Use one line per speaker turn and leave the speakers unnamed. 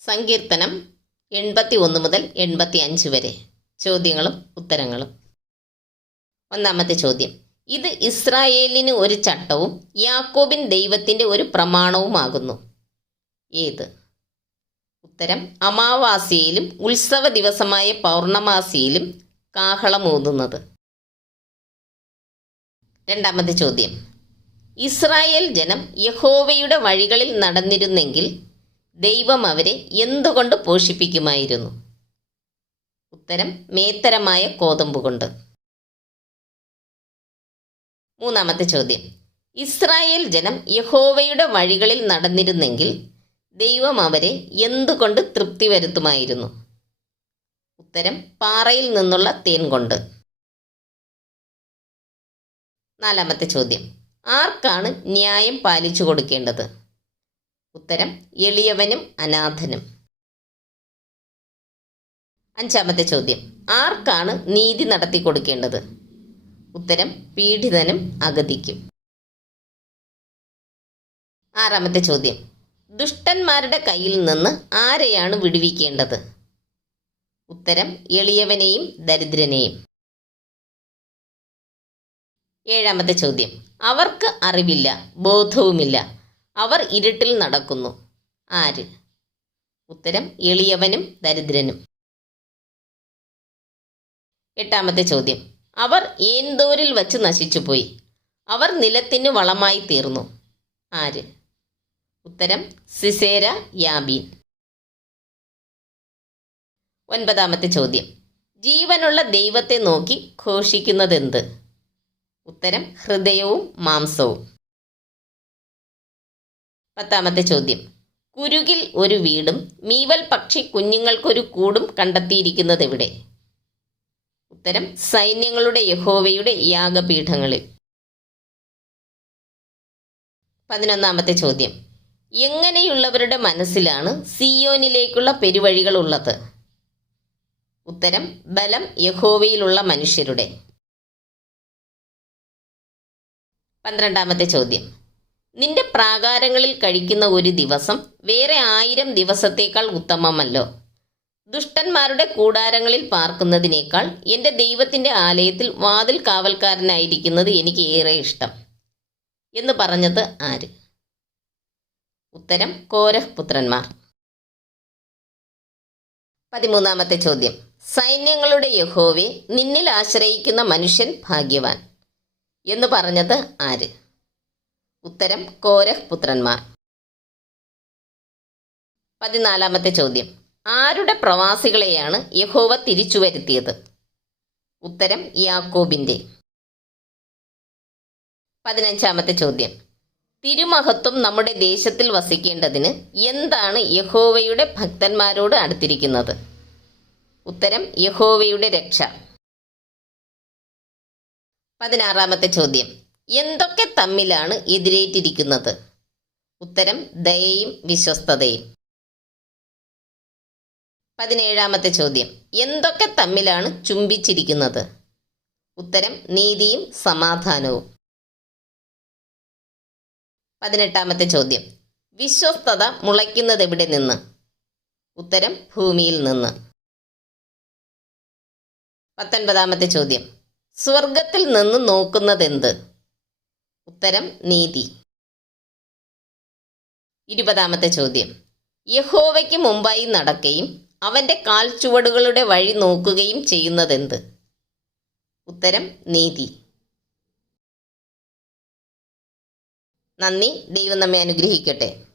സങ്കീർത്തനം എൺപത്തി ഒന്ന് മുതൽ എൺപത്തി അഞ്ച് വരെ. ചോദ്യങ്ങളും ഉത്തരങ്ങളും. ഒന്നാമത്തെ ചോദ്യം. ഇത് ഇസ്രായേലിന് ഒരു ചട്ടവും യാക്കോബിൻ ദൈവത്തിന്റെ ഒരു പ്രമാണവുമാകുന്നു. ഏത്? ഉത്തരം അമാവാസിയിലും ഉത്സവ ദിവസമായ പൗർണമാസിയിലും കാഹളമൂതുന്നത് രണ്ടാമത്തെ ചോദ്യം. ഇസ്രായേൽ ജനം യഹോവയുടെ വഴികളിൽ നടന്നിരുന്നെങ്കിൽ ദൈവം അവരെ എന്തുകൊണ്ട് പോഷിപ്പിക്കുമായിരുന്നു? ഉത്തരം മേത്തരമായ കോതമ്പ് കൊണ്ട്. മൂന്നാമത്തെ ചോദ്യം. ഇസ്രായേൽ ജനം യഹോവയുടെ വഴികളിൽ നടന്നിരുന്നെങ്കിൽ ദൈവം അവരെ എന്തുകൊണ്ട് തൃപ്തി വരുത്തുമായിരുന്നു? ഉത്തരം പാറയിൽ നിന്നുള്ള തേൻ കൊണ്ട്. നാലാമത്തെ ചോദ്യം. ആർക്കാണ് ന്യായം പാലിച്ചു കൊടുക്കേണ്ടത്? ഉത്തരം എളിയവനും അനാഥനും. അഞ്ചാമത്തെ ചോദ്യം. ആർക്കാണ് നീതി നടത്തി കൊടുക്കേണ്ടത്? ഉത്തരം പീഡിതനും അഗതിക്കും. ആറാമത്തെ ചോദ്യം. ദുഷ്ടന്മാരുടെ കയ്യിൽ നിന്ന് ആരെയാണ് വിടുവിക്കേണ്ടത്? ഉത്തരം എളിയവനെയും ദരിദ്രനെയും. ഏഴാമത്തെ ചോദ്യം. അവർക്ക് അറിവില്ല ബോധവുമില്ല. അവർ ഇരുട്ടിൽ നടക്കുന്നു. ആര്? ഉത്തരം എളിയവനും ദരിദ്രനും. എട്ടാമത്തെ ചോദ്യം. അവർ ഏന്തോരിൽ വച്ച് നശിച്ചുപോയി. അവർ നിലത്തിന് വളമായി തീർന്നു. ആര്? ഉത്തരം സിസേര യാബീൻ. ഒൻപതാമത്തെ ചോദ്യം. ജീവനുള്ള ദൈവത്തെ നോക്കി ഘോഷിക്കുന്നതെന്ത്? ഉത്തരം ഹൃദയവും മാംസവും. പത്താമത്തെ ചോദ്യം. കുരുകിൽ ഒരു വീടും മീവൽ പക്ഷി കുഞ്ഞുങ്ങൾക്കൊരു കൂടും കണ്ടെത്തിയിരിക്കുന്നത് എവിടെ? ഉത്തരം സൈന്യങ്ങളുടെ യഹോവയുടെ യാഗപീഠങ്ങളിൽ. പതിനൊന്നാമത്തെ ചോദ്യം. എങ്ങനെയുള്ളവരുടെ മനസ്സിലാണ് സിയോനിലേക്കുള്ള പെരുവഴികൾ ഉള്ളത്? ഉത്തരം ബലം യഹോവയിലുള്ള മനുഷ്യരുടെ. പന്ത്രണ്ടാമത്തെ ചോദ്യം. നിന്റെ പ്രാകാരങ്ങളിൽ കഴിക്കുന്ന ഒരു ദിവസം വേറെ ആയിരം ദിവസത്തേക്കാൾ ഉത്തമമല്ലോ. ദുഷ്ടന്മാരുടെ കൂടാരങ്ങളിൽ പാർക്കുന്നതിനേക്കാൾ എന്റെ ദൈവത്തിന്റെ ആലയത്തിൽ വാതിൽ കാവൽക്കാരനായിരിക്കുന്നത് എനിക്ക് ഏറെ ഇഷ്ടം. എന്ന് പറഞ്ഞത് ആര്? ഉത്തരം കോരഫ് പുത്രന്മാർ. പതിമൂന്നാമത്തെ ചോദ്യം. സൈന്യങ്ങളുടെ യഹോവെ നിന്നിൽ ആശ്രയിക്കുന്ന മനുഷ്യൻ ഭാഗ്യവാൻ. എന്ന് പറഞ്ഞത് ആര്? ഉത്തരം കോരഹ് പുത്രന്മാർ. പതിനാലാമത്തെ ചോദ്യം. ആരുടെ പ്രവാസികളെയാണ് യഹോവ തിരിച്ചു വരുത്തിയത് ഉത്തരം യാക്കോബിന്റെ പതിനഞ്ചാമത്തെ ചോദ്യം. തിരുമഹത്വം നമ്മുടെ ദേശത്തിൽ വസിക്കേണ്ടതിന് എന്താണ് യഹോവയുടെ ഭക്തന്മാരോട് അടുത്തിരിക്കുന്നത്? ഉത്തരം യഹോവയുടെ രക്ഷ. പതിനാറാമത്തെ ചോദ്യം. എന്തൊക്കെ തമ്മിലാണ് എതിരേറ്റിരിക്കുന്നത്? ഉത്തരം ദയയും വിശ്വസ്തതയും. പതിനേഴാമത്തെ ചോദ്യം. എന്തൊക്കെ തമ്മിലാണ് ചുംബിച്ചിരിക്കുന്നത്? ഉത്തരം നീതിയും സമാധാനവും. പതിനെട്ടാമത്തെ ചോദ്യം. വിശ്വസ്തത മുളയ്ക്കുന്നത് എവിടെ നിന്ന്? ഉത്തരം ഭൂമിയിൽ നിന്ന്. പത്തൊൻപതാമത്തെ ചോദ്യം. സ്വർഗത്തിൽ നിന്ന് നോക്കുന്നത് നോക്കുന്നതെന്ത്? ഉത്തരം നീതി. ഇരുപതാമത്തെ ചോദ്യം. യഹോവയ്ക്ക് മുമ്പായി നടക്കുകയും അവന്റെ കാൽച്ചുവടുകളുടെ വഴി നോക്കുകയും ചെയ്യുന്നതെന്ത്? ഉത്തരം നീതി. നന്ദി. ദൈവം നമ്മെ അനുഗ്രഹിക്കട്ടെ.